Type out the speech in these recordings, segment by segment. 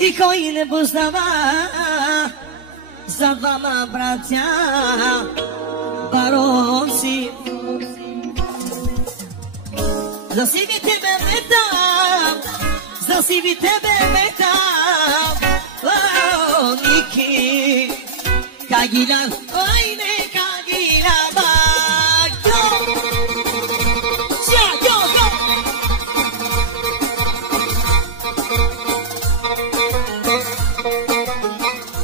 I koji ne poznava za vama braća baronci. Za sivi tebe metam, za sivi tebe metam, Niki Kagila, ajne Kagila bak. Yo.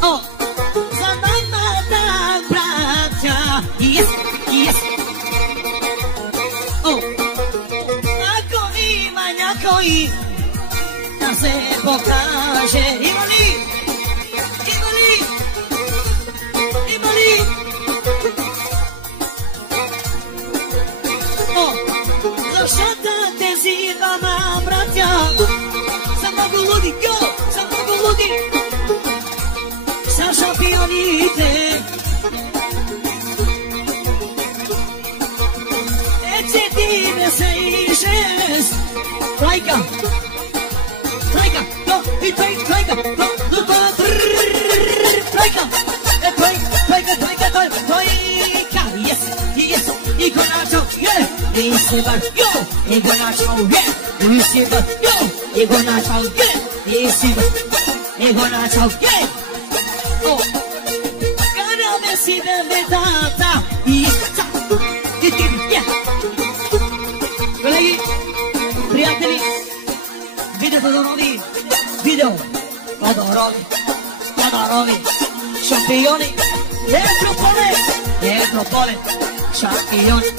Oh, za mama tam bracia, yes. Oh, ako ima някой da se pokaže, ima li? Oh, zašto da te zivama braća, sam mogu ludi, sam mogu ludi, sa šampionite. Trajka, no, i trajka, no, trajka, yes, i gonačo, i sivar, i gonačo, i sivar, i gonačo, i sivar, i gonačo, oh, kada me si me data, i ti, kolegi, prijatelji, odorovi, šampioni, Etropole, šampioni.